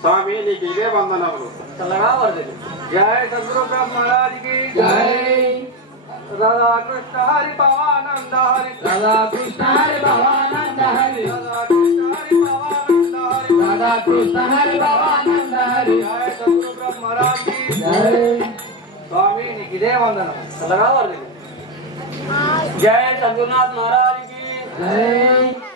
स्वामी नीचे वंदना जय सद्गुरु ब्रह्म महाराज की जय। राधा कृष्ण हरि भवानंद हरि राधा कृष्ण हरि भवानंद हरि राधा कृष्ण हरि भवानंद हरि राधा कृष्ण हरि भवानंद हरि जय सद्गुरु ब्रह्म महाराज की जय। स्वामी नीचे वंदना जय सद्गुरुनाथ महाराज की जय।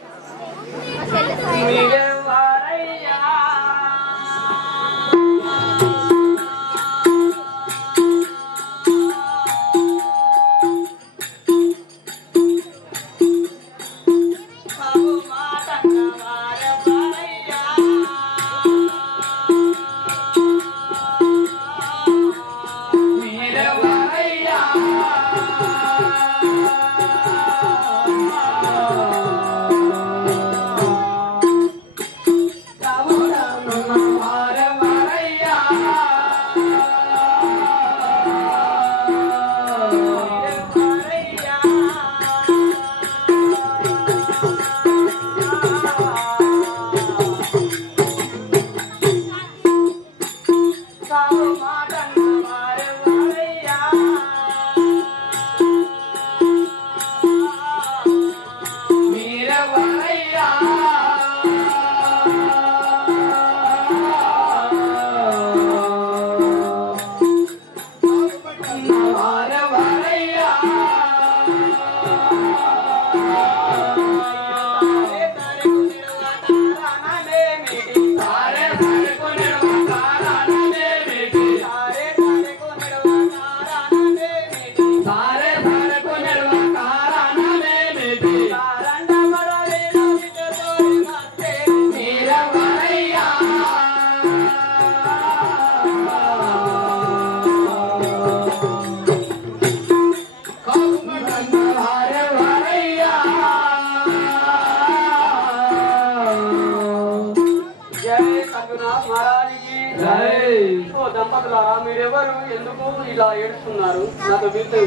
దంపతులారా మీరెవరు ఎందుకు ఇలా ఏడుస్తున్నారు నాతో మీతో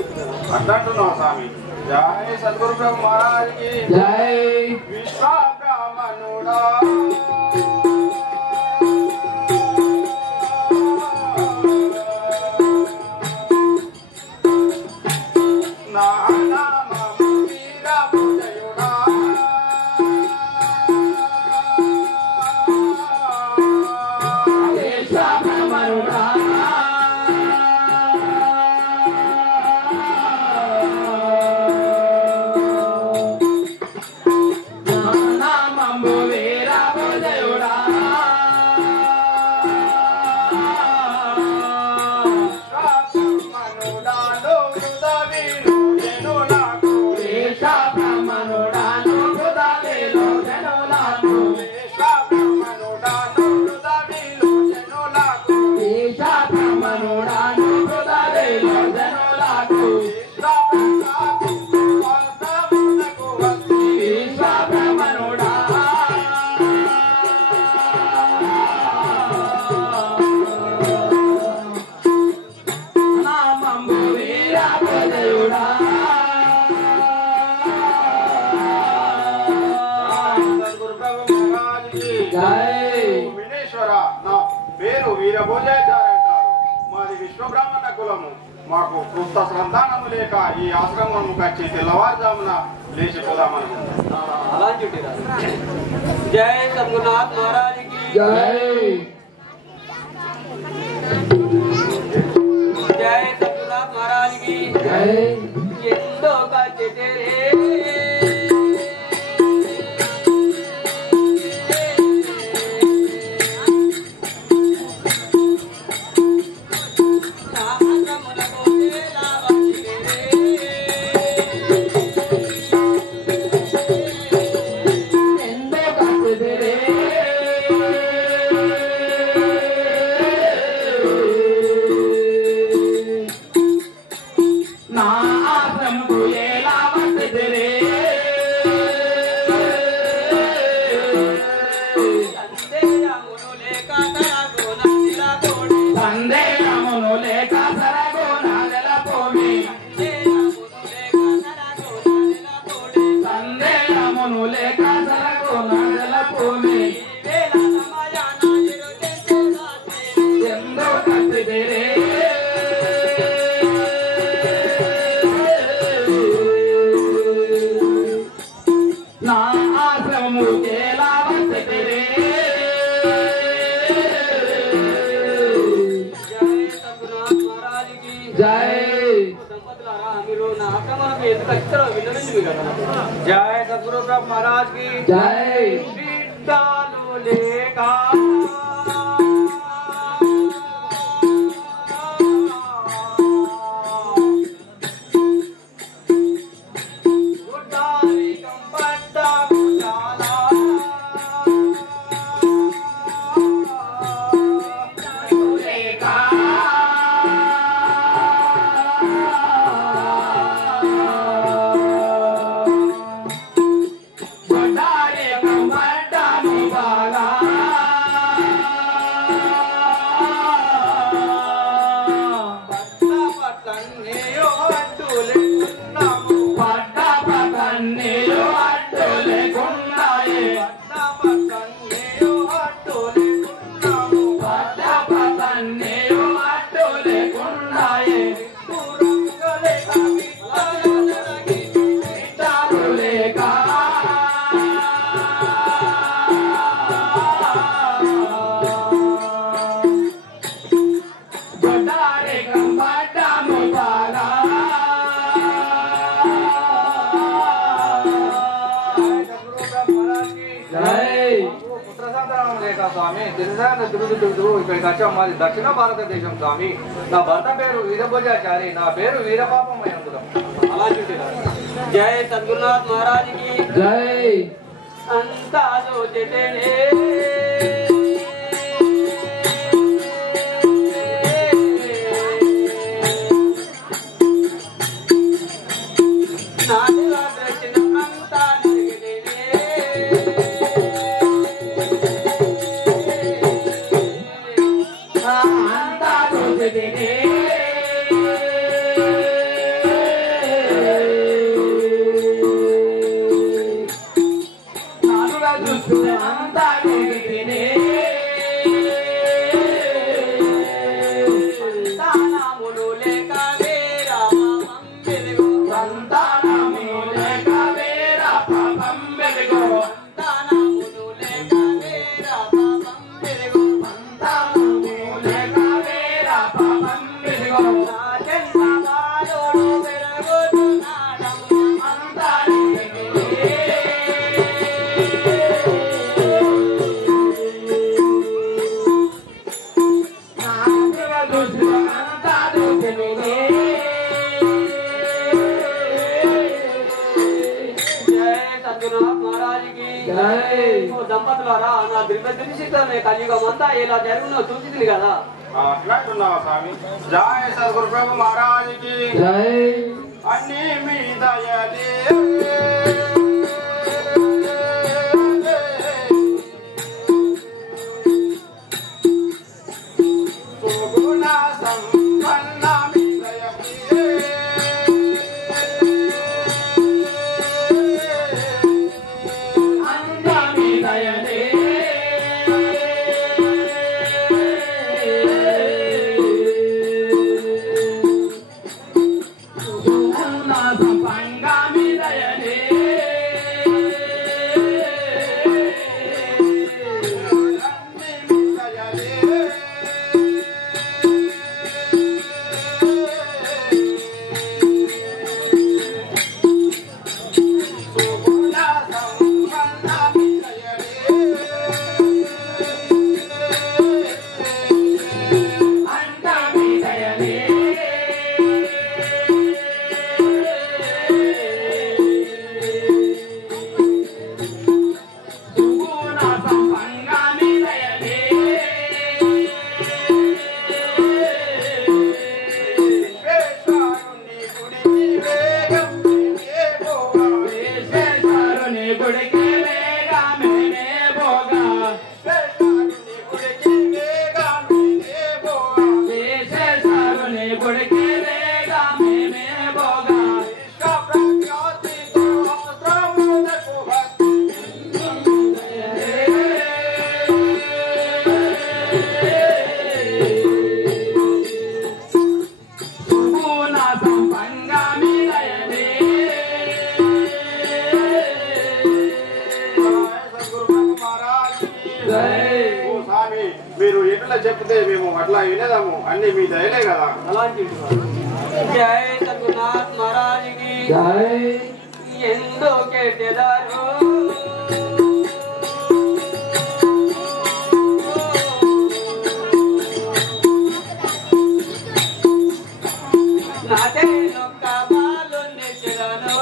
అంటున్నావు స్వామి. జై సద్గురు బ్రహ్మ మహారాజ్కి జై విశ్వ బ్రాహ్మణుడా నా నామము వీరభుజయుడా మాది విశ్వబ్రాహ్మణ కులము. మాకు కృత సంతానము లేక ఈ ఆశ్రమము కచ్చి తెల్లవారుజామున లేచి పోదామనుకుంటున్నాం. అలా చుట్టిరా. జై సద్గురునాథ్ మహారాజ్కి జై. జై సద్గురునాథ్ మహారాజ్కి జై. ఎందో కచ్చితే जय सद्गुरु ब्रह्म महाराज की जय. विद्यालु लेका गुडारी कंपट्टा गुडाला लेका స్వామి తిరుగుతూ ఇక్కడికి వచ్చాం. మాది దక్షిణ భారతదేశం స్వామి. నా భర్త పేరు వీరభోజాచారి, నా పేరు వీరపాపమయంకులం. అలా చూసిరా. జై సద్గురునాథ్ మహారాజ్కి జై. అంతా అంతా దంపతులారా నా దివ్య కలియుగం అంతా ఇలా జరుగునో చూసింది కదా. అట్లాంటున్నావా స్వామి? జయ సద్గురు ప్రభు మహారాజుకి అన్ని మీద మీరు ఎట్లా చెప్తే మేము అట్లా వినేదాము. అన్ని మీ దయలే కదా. జై సద్గురునాథ్ మహారాజుకి ఎందో కేటెదారు నాటే నొక్క బాలు నెచ్చలను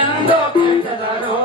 ఎందో కేటెదారు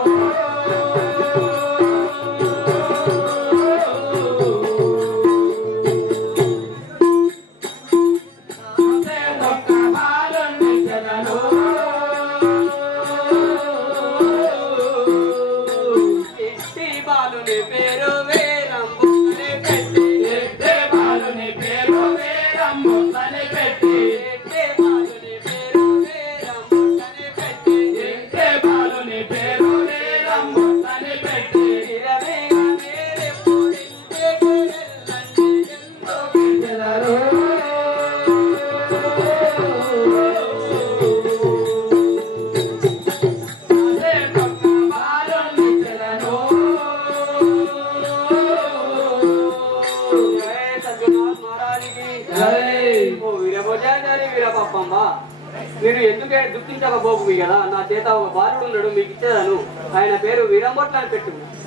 మీరు ఎందుకే దుఃఖించకపోకు కదా. నా చేత ఒక బాలుడు ఉన్నాడు, మీకు ఇచ్చేదాను. ఆయన పేరు వీరంబొట్ల అని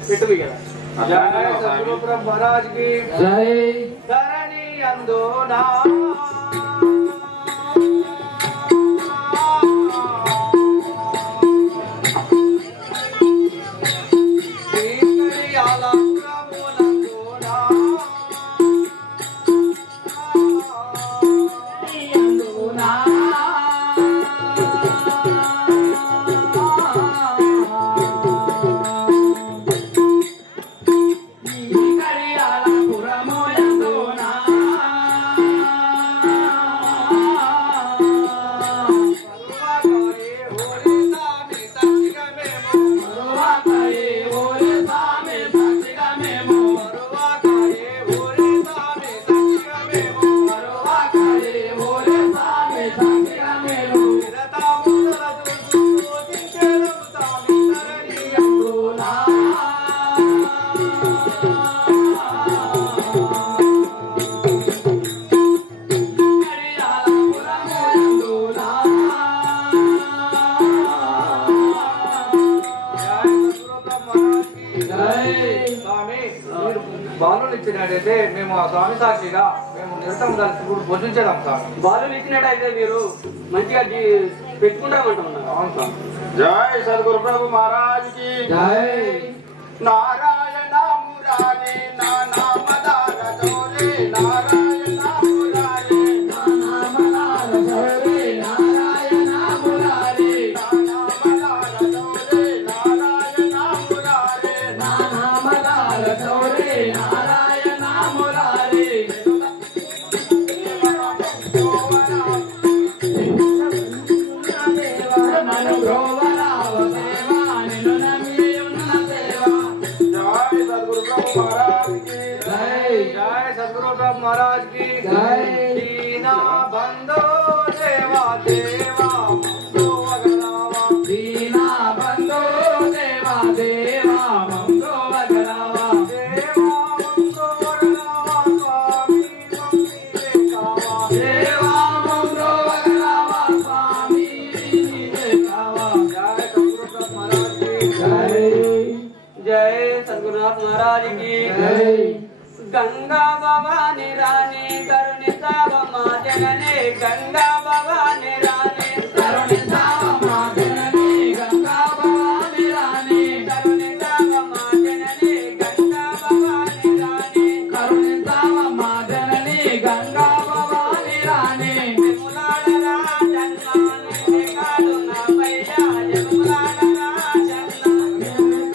పెట్టుమి కదా. జయ సద్గురు మహారాజ్కి ధరణి అందోనా స్వామి మీరు బాలులు ఇచ్చినట్టయితే మేము ఆ స్వామి సాక్షిగా మేము నిరతం దర్శకుడు భోజించేదాం స్వామి. బాలులు ఇచ్చినట్టయితే మీరు మంచిగా పెట్టుకుంటామంటున్నారు. అవును స్వామి. జై సద్గురు ప్రభు మహారాజ్ కి జై. నారాయణ మురారి నా నామదార చౌరే నారాయణ మురారి నా నామదార చౌరే నారాయణ మురారి నా నామదార చౌరే నారాయణ మురారి నా నామదార చౌరే నారాయణ మురారి మను గోవరావ దేవా నిన్ను నమ్మి ఉన్న దేవా. జై సద్గురు ప్రభు మహారాజ్ కి జై. జై సద్గురు ప్రభు మహారాజ్ కి జై. దీనా బంధో దేవా దేవా బంధో వగలావా. దీనా బంధో దేవా దేవా మంగో వగలావా. దేవా బంధో వగలావా స్వామి మమ్మీరే కావా. దేవా మంగో వగలావా స్వామి నీవే కావా. జై సద్గురు ప్రభు మహారాజ్ కి జై. జై సద్గురునాథ్ మహారాజ్ కి జై. గంగా భవాని రాణి కరుణితావ మా జనని గంగా భవాని రాణి కరుణితావ మా జనని గంగా భవాని రాణి కరుణితావ మా జనని గంగా భవాని రాణి కరుణితావ మా జనని గంగా భవాని రాణి యములాడరా జన్మాని కాడు నా పయ్యా యములాడరా జన్మ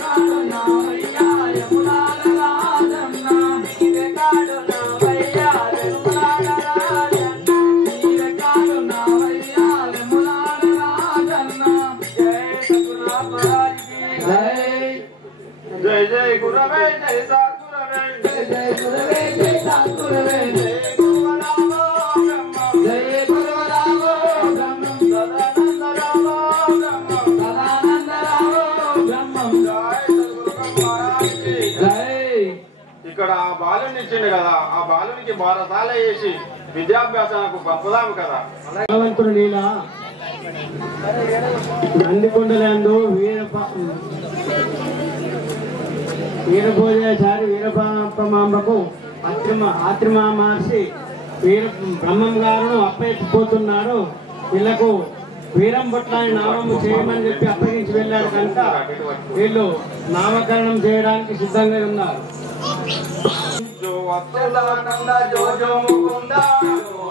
కాడు నా పయ్యా యములాడరా జన్మ నీవే కాడు నా పయ్యా యములాడరా జన్మ నీవే కాడు నా పయ్యా యములాడరా జన్మ. జై సద్గురునాథ్ మహారాజ్ కి జై. జై జై గురవే జై సద్గురవే జై జై గురవే జై సద్గురవే జై గురువరామో బ్రహ్మం జై గురువరామో బ్రహ్మం సదానందరామో బ్రహ్మం సదానందరామో బ్రహ్మం. జై సద్గురు ప్రభు మహారాజ్ కి జై. ఇక్కడ ఆ బాలుని ఇచ్చిండు కదా ఆ బాలునికి బారసాల వేసి విద్యాభ్యాసానికి పంపుదాము కదా. భగవంతుడు లీల నందికొండలందు వీరభోజాచారి వీరపాంబకు ఆత్రిమ మహర్షి బ్రహ్మం గారును అప్పయిపోతున్నాడు. వీళ్లకు వీరం బొట్ల అని నామము చేయమని చెప్పి అప్పగించి వెళ్ళాడు కనుక వీళ్ళు నామకరణం చేయడానికి సిద్ధంగా ఉన్నారు. జో అచ్యుతానంద జో జో ముకుంద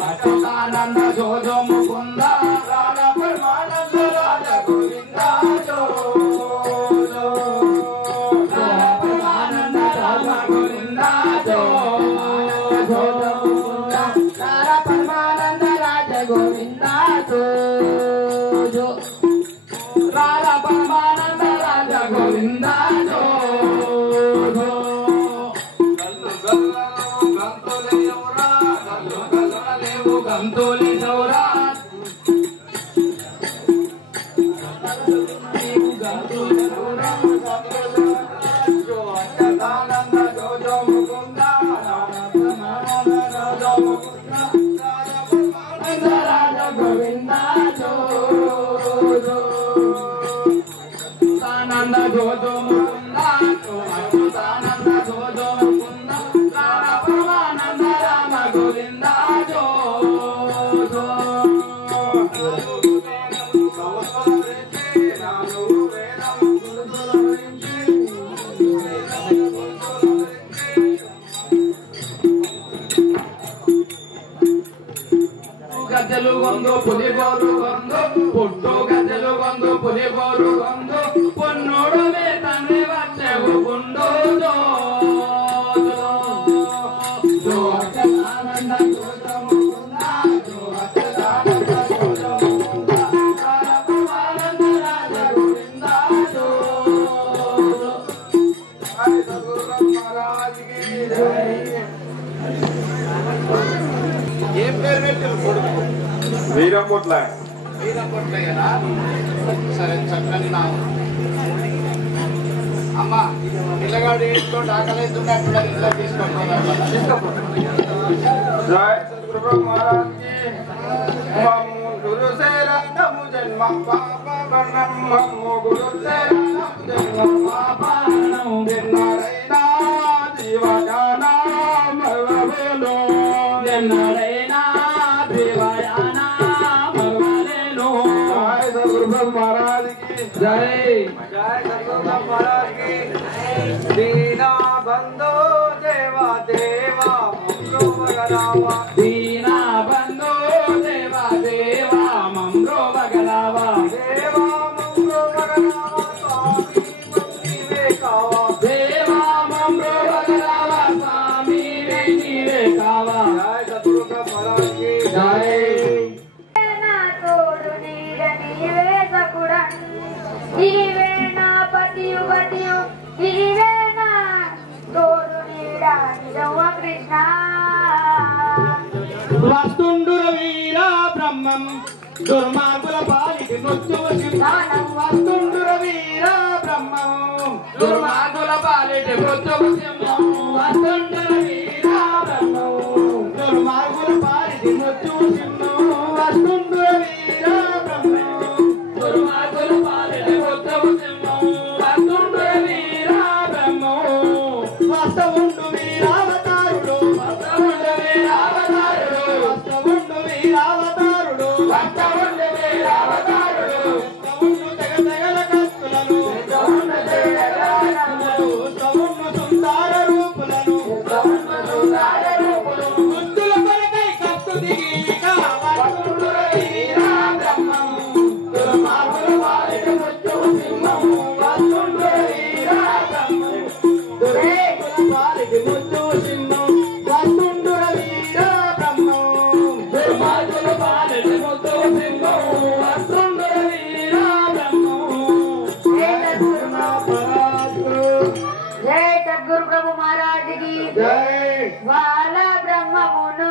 అచ్యుతానంద జో జో ముకుంద రాధా పరమానంద రాజ గోవింద జో జో ఆనంద రామ గోవింద జో జో రాధా పరమానంద రాజ గోవింద జో జో రాధా పరమానంద రాజ గోవింద జో జో. గంతులి చౌరా అచ్యుతానంద జో జో ముకుంద రాజ గోవింద జో జో ఆనంద జో జో ముకుంద అచ్యుతానంద జో జో ముకుంద రాధా పరమానంద రామ గోవింద జో జో. గజలు గొందు పులిగోరు గొందు పుట్టు గజలు గొందు పులిగోరు గొందు పొన్నోడు వేతనే వచ్చేవు గుండు జో జో జో అచ్యుతానంద జో జో ముకుంద జో అచ్యుతానంద జో జో ముకుంద రాధా పరమానంద రాజ గోవింద జో జో. జై సద్గురు ప్రభు మహారాజ్ కి జై. ఏం పేరు పెట్టారు కొడుకు? వీరపుట్ల. వీరపట్లయ్యనా? సరే చక్కని నామం. అమ్మ పిల్లగాడు ఇంట్లో ఆకలిస్తున్నట్టు ఇంట్లో తీసుకోపోతాను. జై సద్గురు ప్రభు మహారాజ్ కి. గురు శరణము జన్మ పాపవర్ణం గురు శరణము జన్మ పాపవర్ణం ఎన్నడైనా జీవయానా మరవలేను ఎన్నడైనా దేవయానా మరవలేను జై సద్గురు మహారాజ్ కి జై जय सद्गुरु महाराज की दीना बंधो देवा देवा ममरो बगलावा दीना बंधो देवा देवा ममरो बगलावा देवा ममरो बगलावा स्वामी मंदिरे कावा देवा ममरो बगलावा स्वामी नीरे कावा जय सद्गुरु महाराज की जय నా తోడు నీడ నీవే సకుడన్ నీవే నా పతియు గతియు నీవే నా తోడు నీడ నిజవ కృష్ణ వస్తుండుర వీర బ్రహ్మం దుర్మార్గుల పాలికి నొచ్చువ సింహానం వస్తుండుర వీర బ్రహ్మం దుర్మార్గుల పాలిటి మృత్యువు సింహం వస్తుండుర వీర బ్రహ్మం దుర్మార్గుల పాలికి నొచ్చువ సింహం వస్తుండుర వీర బ్రహ్మం దుర్మార్గుల పాలిటి మృత్యువు సింహం వస్తుండుర వీర బ్రహ్మం వస్తవుండు వీరావతారుడు వస్తవుండు వీరావతారుడు వస్తవుండు వీరావతారుడు వస్తవుండు వీరావతారుడు వస్తవుండు తెగతెగల కత్తులను వస్తవుండు జయజయగానములు వస్తవుండు సుందర రూపులను వస్తవుండు సుందర రూపులు ముద్దుల కొరకై కత్తు దిగిక వస్తుండుర వీర బ్రహ్మం దుర్మార్గుల పాలిటి మృత్యువు సింహం వస్తుండుర వీర బ్రహ్మం పాలికి ముద్దు సింహం వస్తుండుర వీర బ్రహ్మం దుర్మార్గుల పాలిటి మృత్యువు సింహం వస్తుండుర వీర బ్రహ్మం జై సద్గురు పరాత్రు జై సద్గురు ప్రభు మహారాజ్ కి జై బాల బ్రహ్మమును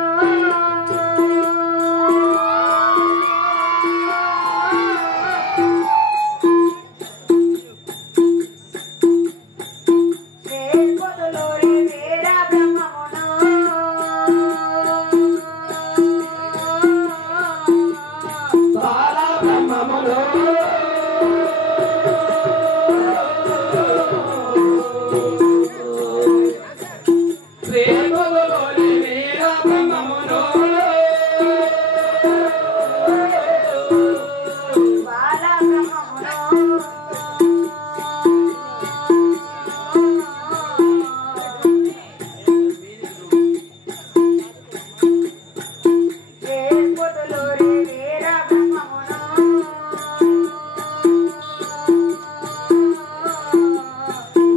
చేకొదులోరి వీర బ్రహ్మమును బాల బ్రహ్మములో శ్రీకొదులోని వీర బ్రహ్మములో బాల బ్రహ్మమును చేకొదులోరి వీర బ్రహ్మమును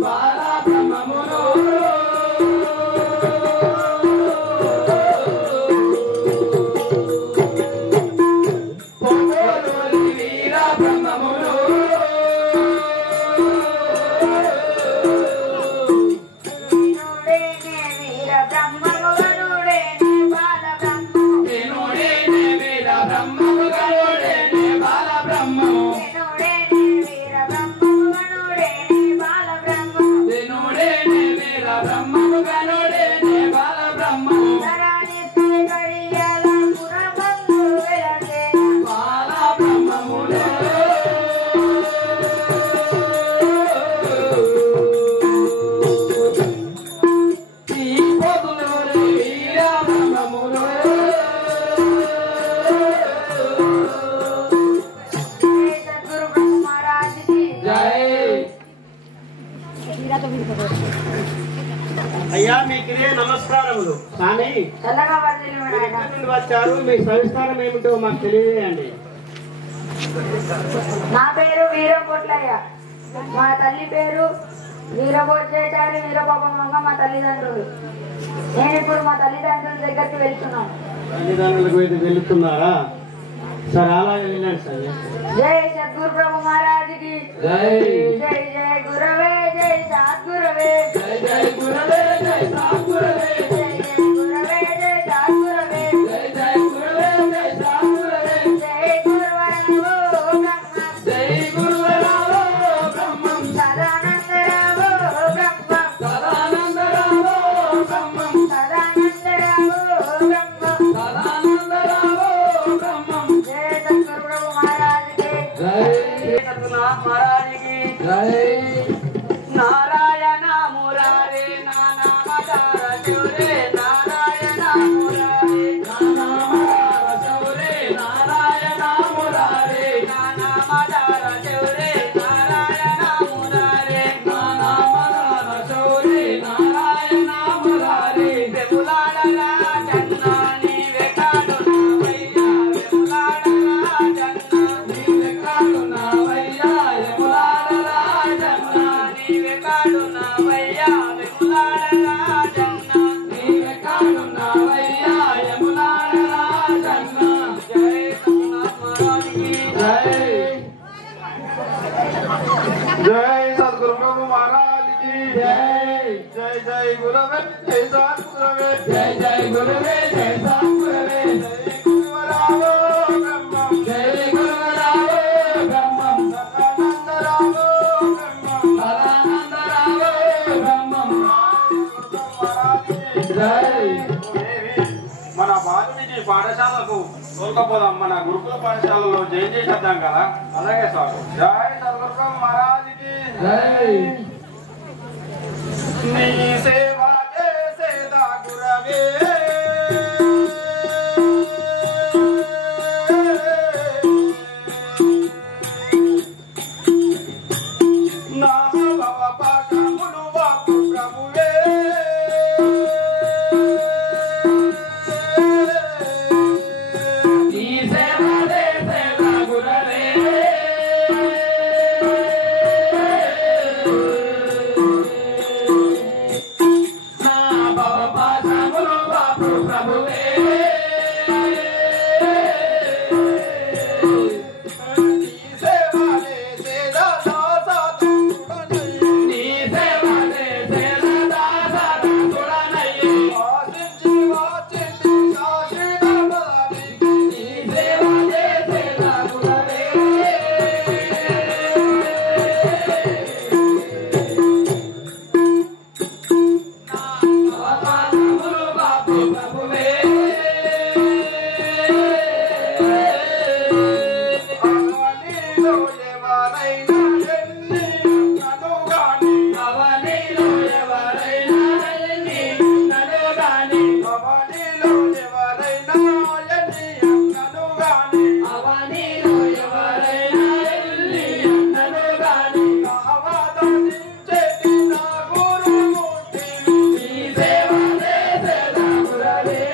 బాల బ్రహ్మములో పొంగోలోని వీర బ్రహ్మములో వినుడేనే వీర బ్రహ్మము గనుడేనే బాల బ్రహ్మము వినుడేనే వీర బ్రహ్మము గనుడేనే బాల బ్రహ్మము వినుడేనే వీర బ్రహ్మము గనుడేనే బాల బ్రహ్మము వినుడేనే వీర బ్రహ్మము గనుడేనే బాల బ్రహ్మము తరానిస్తే గడియాల పురమందు వెలసేన బాల బ్రహ్మములో ఈ పొదులోని వీర బ్రహ్మములో జై సద్గురు బ్రహ్మ మహారాజ్ కి జై అయ్యా మీకిదే నమస్కారములు స్వామి చల్లగా వర్ధిల్లు మీరు నాయనా. ఎక్కడి నుండి వచ్చారు మీ సవిస్తారం ఏమిటో మాకు తెలియజేయండి నా పేరు వీరపొట్లయ్య మా తల్లి పేరు వీరభోజేచారి వీరబాబమ్మ మా తల్లిదండ్రులు నేను ఇప్పుడు మా తల్లిదండ్రుల దగ్గరికి వెళ్తున్నాను తల్లిదండ్రులకు అయితే వెళ్తున్నారా సరే అలాగే వెళ్ళండి సార్ జై సద్గురు ప్రభు మహారాజుకి జై జై జై గురవే జై సద్గురవే జై జై గురవే జై సాగురవే జై జై గురవే జై సద్గురవే జై జై గురవే జై సాగురవే జై గురువరవో బ్రహ్మ జై గురువరావో బ్రహ్మం సదానందరావో బ్రహ్మ సదానందరావో బ్రహ్మం సదానందరావో బ్రహ్మ సదానందరావో బ్రహ్మం జై जय सद्गुरु प्रभु महाराज की जय। जय जय गुरुवे जय सद्गुरुवे जय जय गुरुवे जय सद्गुरुवे जय गुरुवरावो ब्रह्मं जय गुरुवरावो ब्रह्मं सदानंदरावो ब्रह्मं सदानंदरावो ब्रह्मं जय। మన బాలునికి పాఠశాలకు తోలుకపోదాం మన గురుకుల పాఠశాలలో జయం చేసేద్దాం కదా అలాగే సార్ జై సద్గురు మహారాజ్కి జై నీ సేవ చేసేదా గురవే నా భవ పాఠములు వాపు ప్రభువే నీ సేవ చేసేదా గురువే నా భవ పాశములు బాపు ప్రభువే నీ సేవ చేసేదా దాస నీ సేవ చేసేదా దాసదాసుడనయ్యి ఆశించి వాచించి శాశ్వతపదానికి నీ సేవ చేసేదా గురువే పాశములు బాపు ప్రభువే అవనిలో ఎవరైనా ఎన్ని కనుగాని అవనిలో ఎవరైనా ఎన్ని నలుగాని అవనిలో ఎవరైనా ఎన్ని కనుగాని అవనిలో ఎవరైనా ఎన్ని నలుగాని ఆవాదించేటి నా గురుమూర్తి నీ సేవ చేసేదా గురువే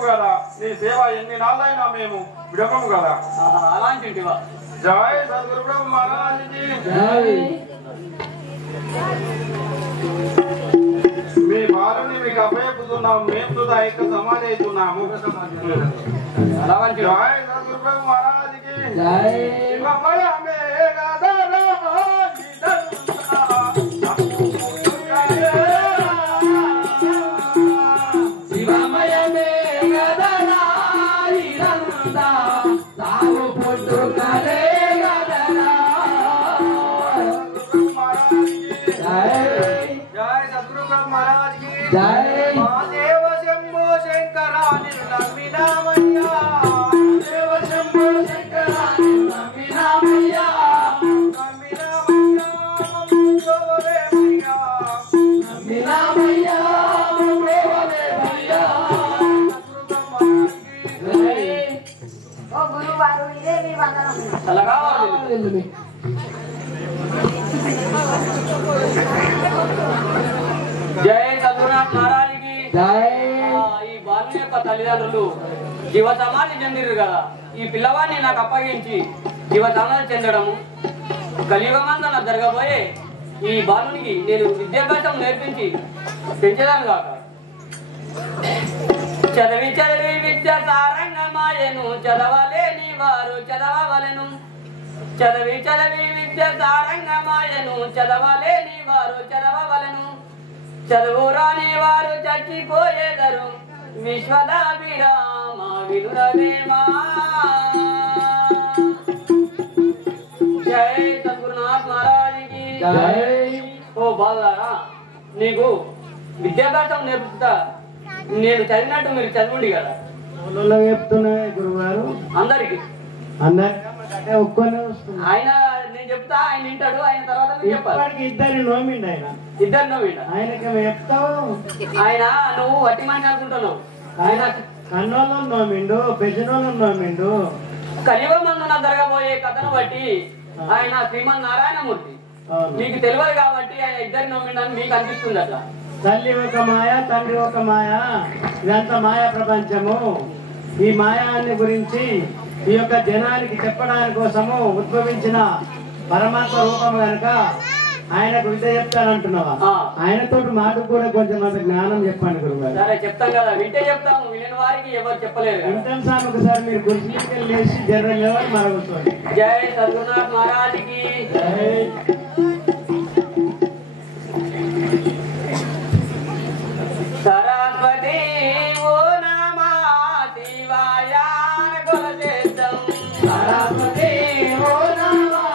చెప్పు కదా నీ సేవ ఎన్ని నాళ్ళైనా మేము విడవము కదా. అలాంటివా? జై సద్గురు బ్రహ్మ మహారాజుకి. మీ బాలుని మీకు అప్పచెప్పుతున్నాము. మేము సుధా ఐక్య సమాధి అవుతున్నాము. జై సద్గురు బ్రహ్మ మహారాజుకి. శివమయమే గదరా శివమయమే గదరా ఇదంతా సాగు పుట్టుకలే గదరా. జై సద్గురు బ్రహ్మ మహారాజుకి. జై మహాదేవ శంభో శంకర నిన్ను నమ్మినామయ్యా. దేవ శంభో శంకర నమ్మినామయ్యా. నమ్మినామయ్యా మమ్ముకోవలేమయ్యా. నమ్మినామయ్యా మమ్ముకోవలేమయ్యా. సద్గురు బ్రహ్మ మహారాజుకి. జై ఓ గురువారు ఇదే మీ వందనం. చల్లగా వర్ధిల్లు. జై సద్గురునాథ్ మహారాజుకి. జై ఈ బాలుని యొక్క తల్లిదండ్రులు జీవ సమాధి చెందిరు కదా. ఈ పిల్లవాడిని నాకు అప్పగించి జీవ సమాధి చెందడము కలియుగమందున జరగబోయే ఈ బాలునికి నేను విద్యాభ్యాసం నేర్పించి పెంచేదాను కాక. చదివి చదివి విద్య సారంగమాయను చదవలేని వారు చదవవలెను. చదివి చదివి విద్య సారంగమాయను చదవలేని వారు చదవవలెను. చదువు రాని వారు చచ్చిపోయేదరు విశ్వదాభిరామ వినురవేమా. జై సద్గురునాథ్ మహారాజుకి. జై ఓ బాలారా, నీకు విద్యాభ్యాసం నేర్పుతా. నేను చదివినట్టు మీరు చదవండి కదా ఊళ్ళో చెప్తున్నాయి గురుగారు అందరికి. అందరికంటే ఒక్కనే వస్తుంది. ఆయన నేను చెప్తా, ఆయన వింటాడు. ఆయన తర్వాత మీరు చెప్పాలి. ఇప్పటికి ఇద్దరిని నోమిండి ఆయన. ఇద్దరు నువ్వు వింటా. ఆయనకి చెప్తావు. ఆయన నువ్వు వట్టి మనిషి అనుకుంటున్నావు. ఆయన కన్నోళ్ళని నోమిండు, పెద్దనోళ్ళని నోమిండు. కలియుగమందున జరగబోయే కథను బట్టి ఆయన శ్రీమన్ నారాయణమూర్తి. అవును. మీకు తెలియదు కాబట్టి ఆయన ఇద్దరి నమ్మిండని మీకు అనిపిస్తుంది అట్లా. తల్లి ఒక మాయ, తండ్రి ఒక మాయ, ఇదంతా మాయా ప్రపంచము. ఈ మాయాన్ని గురించి ఈ యొక్క జనానికి చెప్పడానికి కోసము ఉద్భవించిన పరమాత్మ రూపం కనుక ఆయనకు విద్య చెప్తానంటున్నావా? ఆ. ఆయనతో మాటకు కూడా కొంచెం అంత జ్ఞానం చెప్పండి గురుగారు. సరే చెప్తాం కదా, వింటే చెప్తాము. వినని వారికి ఎవరు చెప్పలేరు కదా. వింటాం సార్. ఒకసారి మీరు గురించి లేచి జర్ర లేవని మరొకసారి. జై సద్గురునాథ్ మహారాజుకి. సరస్వతి ఓ నమః శివాయ కొలచేద్దాం. సరస్వతి ఓ నమః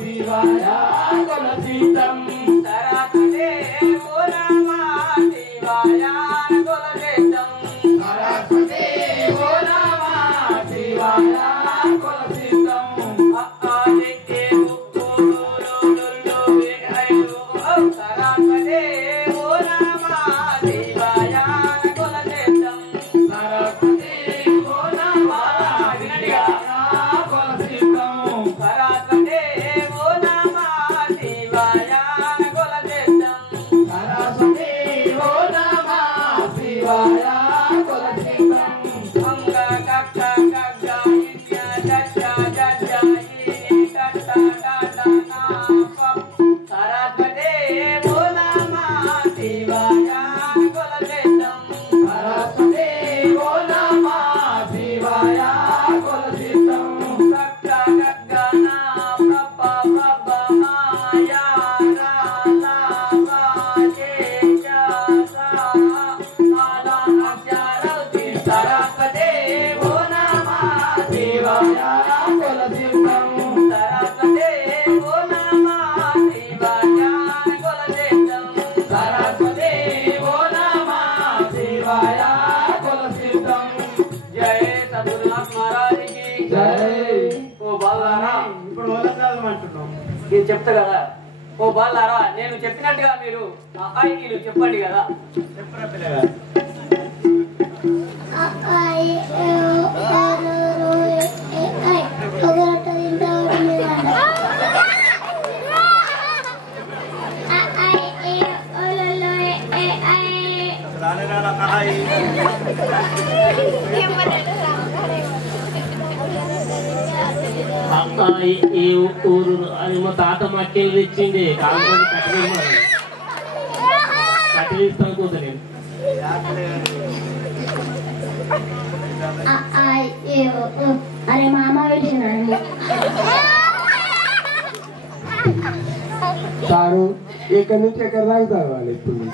శివాయ కొలచితం. సరస్వతి ఓ నమః శివాయ కొలచేద్దాం. సరస్వతి ఓ నమః శివాయ కొలచితం. సరస్వతి ఓ నమః శివాయ కొలచేద్దాం. సరస్వతి ఓ నమః శివాయ కొలచితం. సరస్వతి ఓ నమః శివాయ కొలచేద్దాం. సరస్వతి ఓ నమః శివాయ కొలచితం. అంగ కక్క కగ్గ ఇత్య చచ్చ చచ్చ ఈ టట్ట టట నా పప్. సరస్వతి ఓ నమః శివాయ కొలచేద్దాం. సరస్వతి ఓ నమః శివాయ కొలచితం. కక్క కగ్గ నా పప్ప పప్ప మాయా రా లా వా చే చ సా ఆలా అక్షరౌతి. సరస్వతి ఓ నమః శివాయ కొలచితం. సరస్వతి ఓ నమః శివాయ కొలచేద్దాం. సరస్వతి ఓ నమః శివాయ కొలచితం. జై సద్గురునాథ్ మహారాజుకి. జై ఓ బాలారా, ఇప్పుడు వదలమంటున్నాం. నేను చెప్తా కదా. ఓ బాలారా, నేను చెప్పినట్టుగా మీరు అబ్బాయికి చెప్పండి కదా. చెప్పరా పిల్లగారు? I ఈ ఊరు అది మా తాత మట్టి ఇచ్చింది కాకపోతే కట్టెలు ఇస్తాను కూతురు అరే మామ పెట్టినాడు సారు ఇక్కడ నుంచి ఎక్కడ దాకా చదవాలి ఇప్పుడు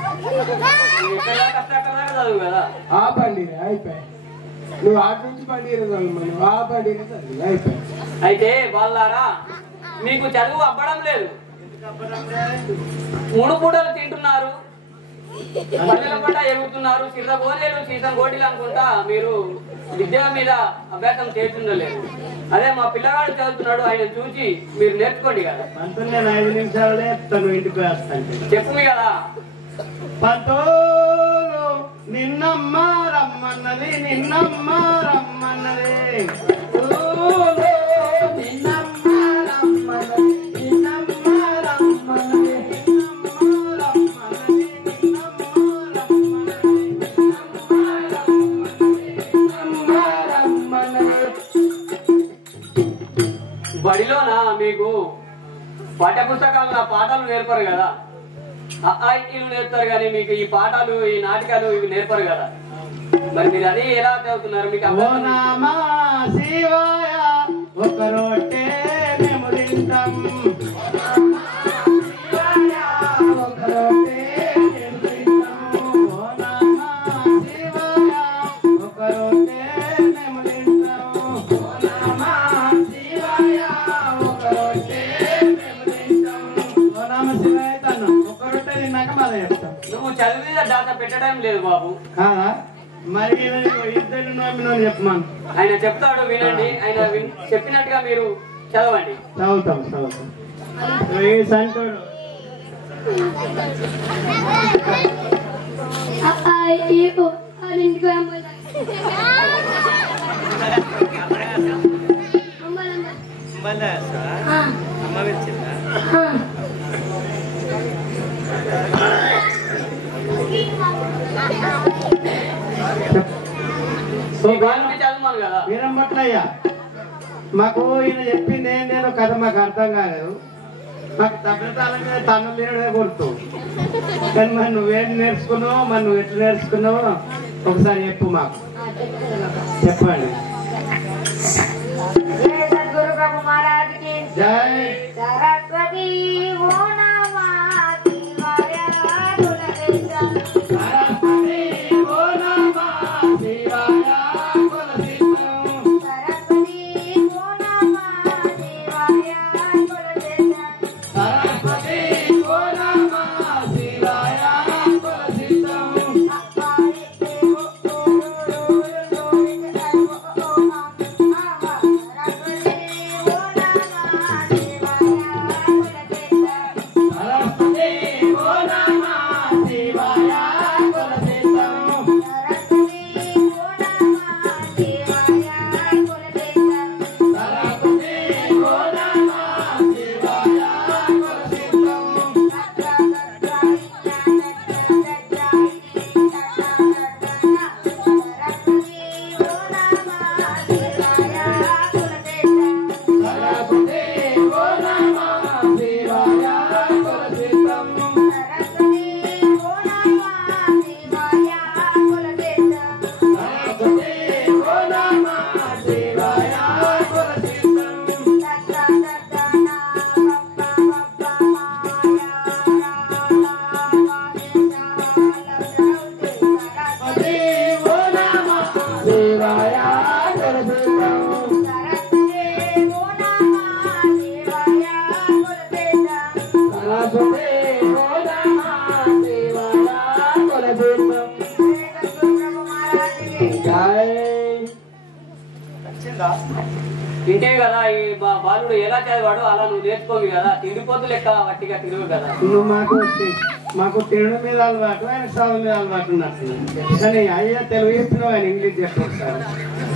ఆ పండిర అయిపోయి నువ్వు ఆటి నుంచి పండిర చదవమని ఆ పండిర చదివి అయిపోయి అయితే వాళ్ళారా మీకు చదువు అవ్వడం లేదు 3 పూటలు తింటున్నారు పల్లెల పట్ట ఎగురుతున్నారు చిన్న గోళీలు సీసం గోటీలు అనుకుంటా మీరు విద్య మీద అభ్యాసం చేస్తుండలేదు అదే మా పిల్లగాడు చదువుతున్నాడు ఆయన చూసి మీరు నేర్చుకోండి కదా నేను 5 నిమిషాలే తను ఇంటికి వేస్తాను చెప్పు కదా పంతోలు నిన్నమ్మ రమ్మన్నది నిన్నమ్మ రమ్మన్నది నిన్నమ్మ రమ్మన్నది నిన్నమ్మ రమ్మన్నది బడిలోనా మీకు పాఠ్య పుస్తకాలు పాఠాలు నేర్పరు కదా ఇల్లు నేర్పుతారు కానీ మీకు ఈ పాఠాలు ఈ నాటకాలు ఇవి నేర్పరు కదా మరి మీరు అది ఎలా చదువుతున్నారు మీకు శివాయ ఒక రొట్టె మేము తింటాం ఒక రొట్టె మేము తింటాము ఓ నామ శివాయ ఒక రొట్టె మేము తింటాము ఓ నామ శివాయ ఒక రొట్టె మేము తింటాము ఓ నామ శివాయ తను ఒక రొట్టె తిన్నాక మళ్ళీ చెప్తాం నువ్వు చదివిన దాకా పెట్టడం లేదు బాబు కాదా మరి ఇద్దరు నమ్మిన చెప్పమాను ఆయన చెప్తాడు వినండి ఆయన చెప్పినట్టుగా మీరు చదవండి చదువుతాం ఈ సంటోడు చదవమను కదా వీరంభట్లయ్యా మాకు ఈయన చెప్పింది నేను కథ మాకు అర్థం కాలేదు మాకు తగ్గతాల మీద తన్ను తినడే గుర్తు కానీ మరి నువ్వేం నేర్చుకున్నావు మరి నువ్వు ఎట్లా నేర్చుకున్నావో ఒకసారి చెప్పు మాకు చెప్పండి సద్గురు ప్రభు మహారాజ్ కి జై సరస్వతి ఓ నమః శివాయ కులదేశం సరస్వతి ఓ నమః శివాయ కులదేశం సరస్వతి ఓ నమః శివాయ కులదేశం సరస్వతి ఓ నమః శివాయ కులదేశం తింటేవి కదా ఈ బాలుడు ఎలా చదివాడో అలా నువ్వు నేర్చుకోవి కదా తిండిపోతు లెక్క వట్టిగా తిరుగు కదా నువ్వు మాకు తినడం మీద అలవాటు ఆయన చదువు మీద అలవాటు ఉన్నట్టు కానీ అయ్యా తెలుగు చెప్పినావు ఆయన ఇంగ్లీష్ చెప్పారు సార్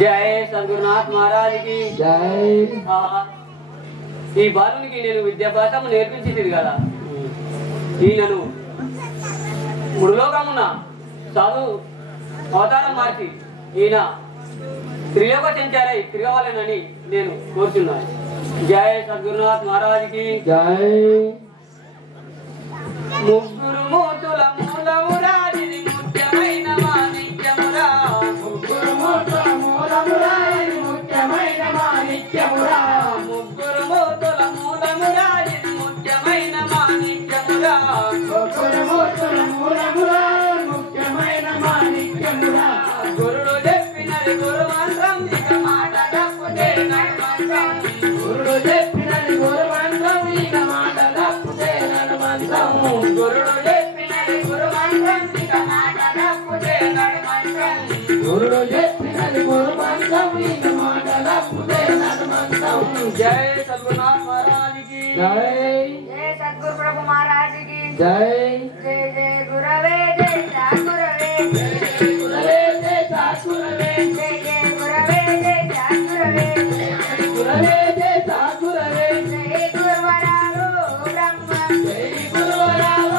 జై సద్గురునాథ్ మహారాజ్కి జై ఈ బాలునికి నేను విద్యాభ్యాసం నేర్పించింది కదా ఈయనను ముడులోకమున్న చదువు అవతారం మార్చి ఈయన త్రిలోక సంచారై తిరగవాలని నేను కోరుతున్నాను जय सद्गुरुनाथ महाराज की जय मुग्गुरु मूर्తుల మూలమురాజిది ముఖ్యమైన మాణిక్యమురా ముగ్గురు మూర్తుల మూలమురాజిది ముఖ్యమైన మాణిక్యమురా ముగ్గురు మూర్తుల మూలమురాజిది ముఖ్యమైన మాణిక్యమురా ముగ్గురు మూర్తుల మూలమురాజిది ముఖ్యమైన మాణిక్యమురా గురుడు చెప్పినది గురు మంత్రం ఇక మాట తప్పుతే నడుమంత్రం గురుడు చెప్పినది గురు మంత్రం ఇక మాట తప్పుతే నడుమంత్రం గురుడు చెప్పినది గురు మంత్రం ఇక మాట తప్పుతే నడుమంత్రం గురుడు చెప్పినది గురు మంత్రం ఇక మాట తప్పుతే నడుమంత్రం जय सद्गुरुनाथ महाराज की जय जय सद्गुरु प्रभु महाराज की जय जय जय गुरवे जय सद्गुरवे जय गुरवे जय सद्गुरवे जय जय गुरवे जय सद्गुरवे गुरवे जय सद्गुरवे जय गुरुवरारो ब्रह्म जय गुरुवराव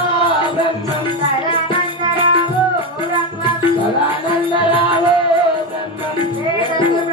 ब्रह्मं सदानंदरावो ब्रह्म सदानंदराव ब्रह्मं जय सद्गुरु